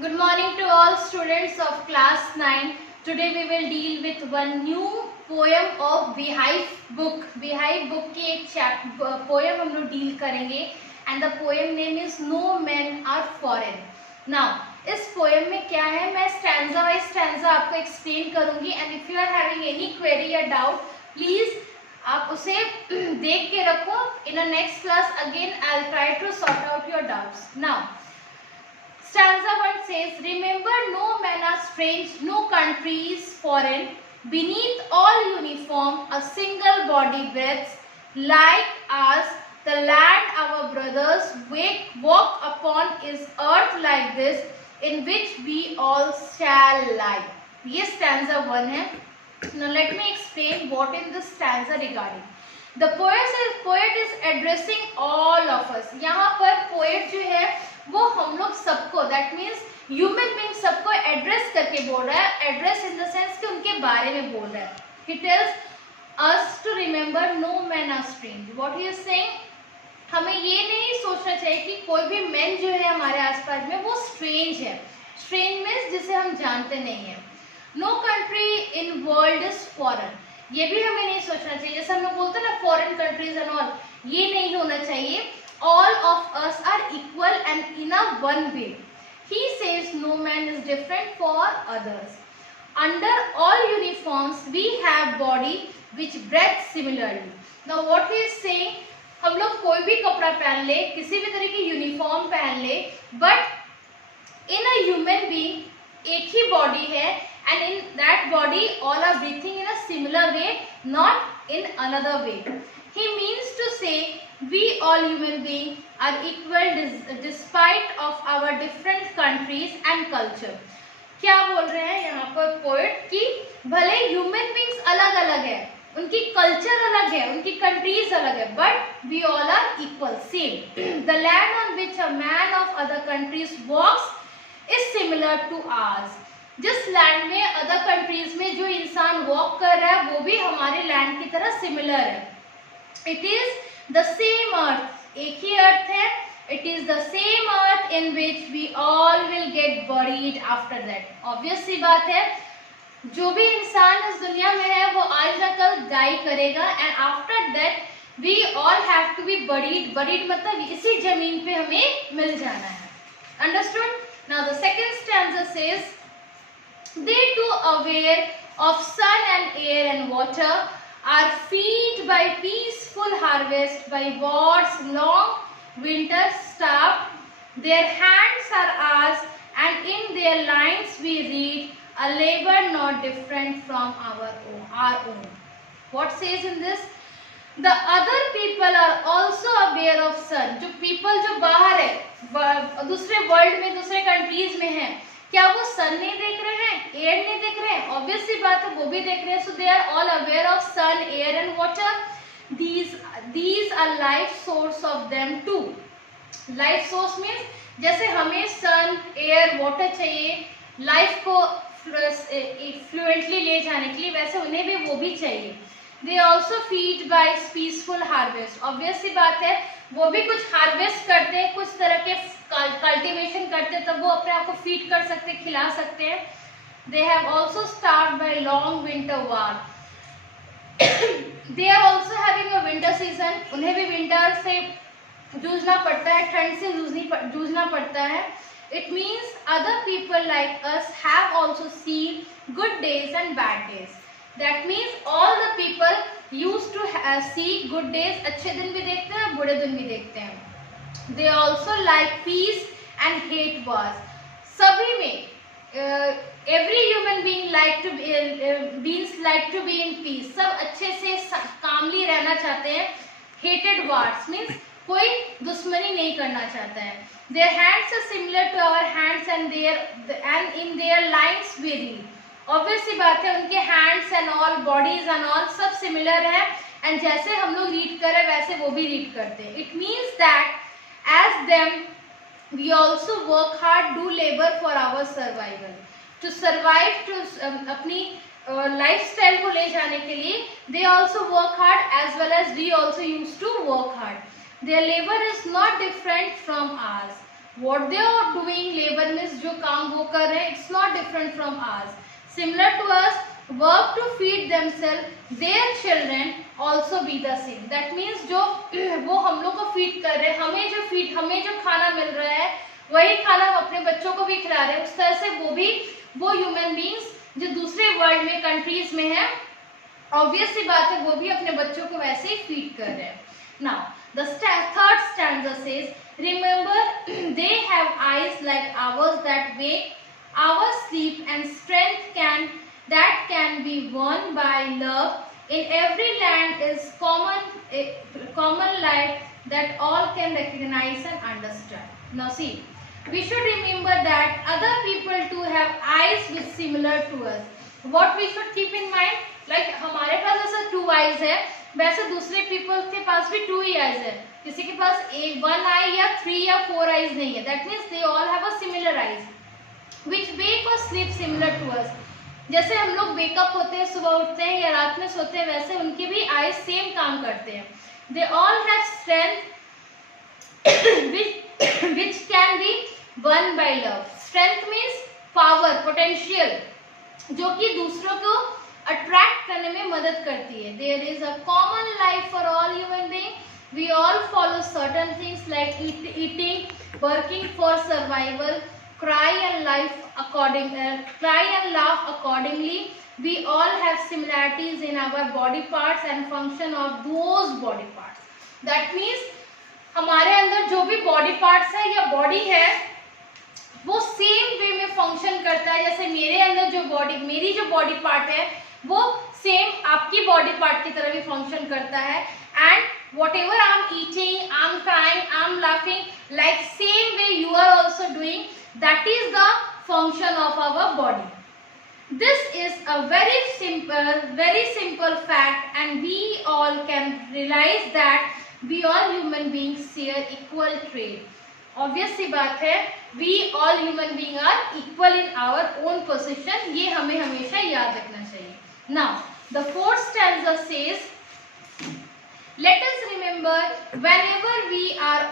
Good morning to all students of class 9. Today we will deal with one new poem of Beehive book. Beehive book की एक poem हम लोग deal करेंगे and the poem name is No Men Are Foreign. Now इस poem में क्या है, मैं stanza by stanza आपको explain करूंगी and if you are having any query or doubt, please आप उसे देख के रखो. In the next class again I'll try to sort out your doubts. Now stanza 1 says, remember no man are strange, no country is foreign. Beneath all uniform, a single body breathes. Like us, the land our brothers walk upon is earth like this, in which we all shall lie. ये stanza 1 है. Now let me explain what in this stanza regarding. The poet is addressing all of us. यहाँ पर poet जो है वो हम लोग सबको, दैट मीन्स ह्यूमन बीइंग सबको एड्रेस करके बोल रहा है. एड्रेस इन द सेंस कि उनके बारे में बोल रहा है. He tells us to remember no man are strange. What he is saying, हमें ये नहीं सोचना चाहिए कि कोई भी मैन जो है हमारे आसपास में वो स्ट्रेंज है. स्ट्रेंज मीन्स जिसे हम जानते नहीं है. No country in world is foreign, ये भी हमें नहीं सोचना चाहिए. जैसे हम लोग बोलते हैं ना फॉरेन कंट्रीज एंड ऑल, ये नहीं होना चाहिए. All of us are equal and in a one way. He says no man is different for others. Under all uniforms we have body which breathes similarly. Now what he is saying, हम लोग कोई भी कपड़ा पहन ले, किसी भी तरह की यूनिफॉर्म पहन ले, but in a human being एक ही बॉडी है and in that body all are breathing in a similar way, not in another way. He means to say we all human beings are equal despite of our different countries and culture. क्या बोल रहे हैं यहाँ पर poet कि भले human beings अलग अलग है, उनकी कल्चर अलग है, उनकी कंट्रीज अलग है, but we all are equal, same. The land on which a man of other countries walks is similar to ours. जिस लैंड में अदर कंट्रीज में जो इंसान वॉक कर रहा है वो भी हमारे लैंड की तरह सिमिलर है. It is the same earth, एक ही अर्थ है. It is the same earth in which we all will get buried after that. Obvious सी बात है, जो भी इंसान इस दुनिया में है वो आज ना कल डाई करेगा and after that we all have to be buried. Buried मतलब इसी जमीन पे हमें मिल जाना है. Understood? Now the second stanza says, they too aware of sun and air and water are feed by peaceful harvest, by wars long winter starved. Their hands are ours, and in their lines we read a labor not different from our own. What says in this? The other people are also aware of sun. जो people जो बाहर है, दूसरे world में, दूसरे countries में हैं, क्या वो सन नहीं देख रहे हैं, एयर नहीं देख रहे हैं? ऑब्वियस सी बात है, वो भी देख रहे हैं. So they are all aware of sun, air and water. these are life source of them too. Life source means जैसे हमें सन, एयर, वाटर चाहिए लाइफ को फ्लुएंटली ले जाने के लिए, वैसे उन्हें भी वो भी चाहिए. They also feed by peaceful harvest. Obvious सी बात है, वो भी कुछ हार्वेस्ट करते हैं, कुछ तरह के कल्टीवेशन करते हैं, तब वो अपने आप को फीड कर सकते हैं, खिला सकते हैं. They have also starved by long winter war. They are also having a winter season. उन्हें भी विंटर से जूझना पड़ता है, ठंड से जूझना पड़ता है. It means other people like us have also seen good days and bad days. That means all the people used to see good days, अच्छे दिन भी देखते हैं, बुरे दिन भी देखते हैं. They also like peace and hate wars. सभी में every human being like to be in peace. सब अच्छे से कामली रहना चाहते हैं. Hated wars means कोई दुश्मनी नहीं करना चाहता है. Their hands are similar to our hands and in their lines we read. Obvious सी बात है, उनके hands and all, bodies and all सब similar है and जैसे हम लोग रीड कर रहे हैं वैसे वो भी रीड करते हैं. It means that as them we also work hard, do labor for our survival. To survive, to अपनी lifestyle को ले जाने के लिए they also work hard as well as we also used to work hard. Their labor is not different from ours. what they are doing, labor means जो काम वो कर रहे हैं, it's not different from us. Similar to us, work to feed themselves, their children also be the same. That means जो वो हम लोग को फीड कर रहे हैं, हमें जो खाना मिल रहा है वही खाना हम अपने बच्चों को भी खिला रहे हैं, उस तरह से वो ह्यूमन बींग्स जो दूसरे वर्ल्ड में कंट्रीज में है, ऑब्वियस सी बात है वो भी अपने बच्चों को वैसे ही फीड कर रहे हैं. Now the third stanza says, remember they have eyes like ours that wake our sleep, and strength that can be won by love. In every land is common life that all can recognize and understand. Now see, we should remember that other people too have eyes which similar to us. What we should keep in mind, like हमारे पास ऐसा 2 eyes है, वैसे दूसरे people के पास भी 2 ही eyes है. किसी के पास 1 eye या 3 या 4 eyes नहीं है. That means they all have a similar eyes which wake or sleep similar to us. जैसे हम लोग वेकअप होते हैं, सुबह उठते हैं या रात में सोते हैं, वैसे उनके भी आईज सेम काम करते हैं. They all have strength which can be won by love. Strength means power, potential, जो कि दूसरों को अट्रैक्ट करने में मदद करती है. There is a common life for all human beings. We all follow certain things like eating, working for survival, cry and laugh accordingly. We all have similarities in our body parts and function of those body parts. That means हमारे अंदर जो भी body parts है या body है वो same way में function करता है. जैसे मेरे अंदर मेरी जो बॉडी पार्ट है वो सेम आपकी बॉडी पार्ट की तरह भी फंक्शन करता है. And whatever I am eating, I am crying, I am laughing, like same way you are also doing. That is the function of our body. This is a very simple fact, and we all can realize that we all human beings share equal trait. Obvious सी बात है, we all human beings are equal in our own position. ये हमें हमेशा याद रखना चाहिए. Now, the fourth stanza says, let us remember whenever we are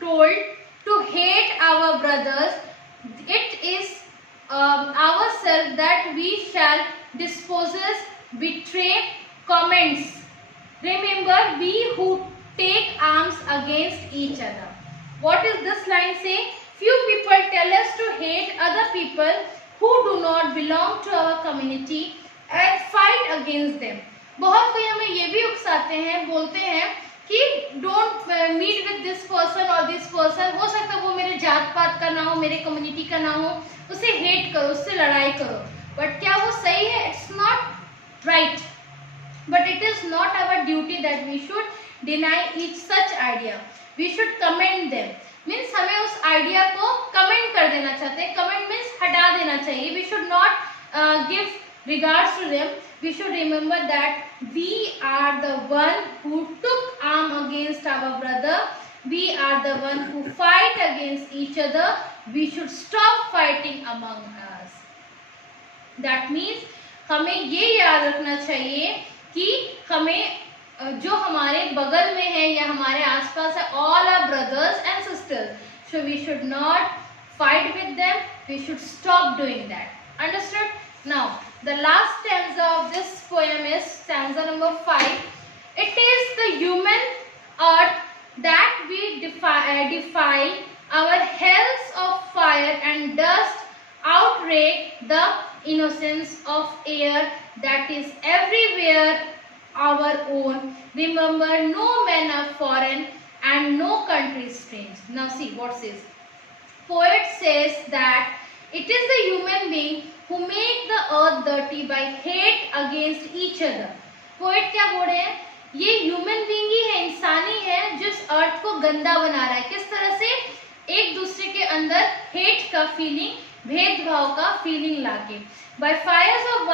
told to hate our brothers, it is ourselves that we shall dispossess, betray, comments. Remember, we who take arms against each other. What does this line say? Few people tell us to hate other people who do not belong to our community and fight against them. बहुत कोई हमें ये भी उकसाते हैं, बोलते हैं कि don't meet with this person और दिस पर्सन. हो सकता है वो मेरे जात पात का ना हो, मेरे कम्युनिटी का ना हो, उसे हेट करो, उससे लड़ाई करो. बट क्या वो सही है? It's not right. But it is not our duty that we should deny each such idea. We should comment them. Means हमें उस आइडिया को कमेंट कर देना चाहते हैं. कमेंट मीन्स हटा देना चाहिए. We should not give regards to them. We should remember that we are the one who took arm against our brother. We are the one who fight against each other. We should stop fighting among us. That means हमें ये याद रखना चाहिए कि हमें जो हमारे बगल में है या हमारे आसपास है, all are brothers and sisters. So we should not fight with them. We should stop doing that. Understood? Now, the last stanza of this poem is stanza number 5. It is the human earth that we defile. Our hells of fire and dust outrage the innocence of air that is everywhere our own. Remember, no man are foreign and no country strange. Now see what says. Poet says that it is the human being who make the earth dirty by hate against each other. Poet क्या बोल रहे हैं? ये human being ही है, इंसानी है जो इस अर्थ को गंदा बना रहा है. किस तरह से? एक दूसरे के अंदर hate का feeling, भेदभाव का feeling लाके. By fires of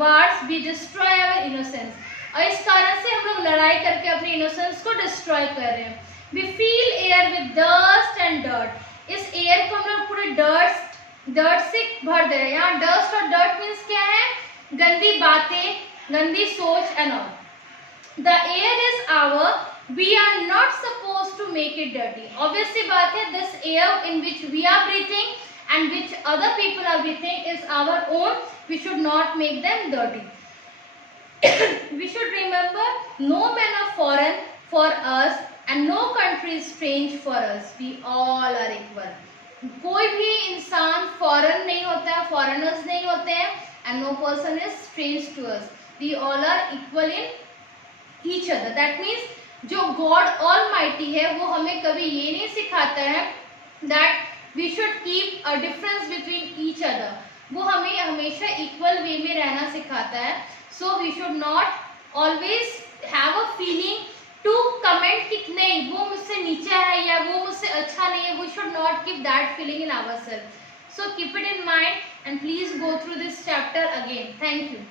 wars we destroy our innocence. और इस कारण से हम लोग लड़ाई करके अपने innocence को destroy कर रहे हैं. We fill air with dust and dirt. इस air को हम लोग पूरे डर्ट से भर दे रहे हैं. यहाँ डस्ट और डर्ट मीन्स क्या है? गंदी बातें, गंदी सोच and all. The air is our we are not supposed to make it dirty. Obviously बात है, this air in which we are breathing and which other people are breathing is our own. We should not make them dirty. We should remember no man are foreign for us and no country is strange for us. We all are equal. कोई भी इंसान foreign नहीं होता है, foreigners नहीं होते हैं, and no person is strange to us. We all are equal in each other. That means जो गॉड ऑलमाइटी है वो हमें कभी ये नहीं सिखाता है that we should keep a difference between each other. वो हमें हमेशा इक्वल वे में रहना सिखाता है. So we should not always have a feeling to comment कि नहीं वो मुझसे नीचा है या वो मुझसे अच्छा नहीं है. We should not keep that feeling in ourselves. So keep it in mind and please go through this chapter again. Thank you.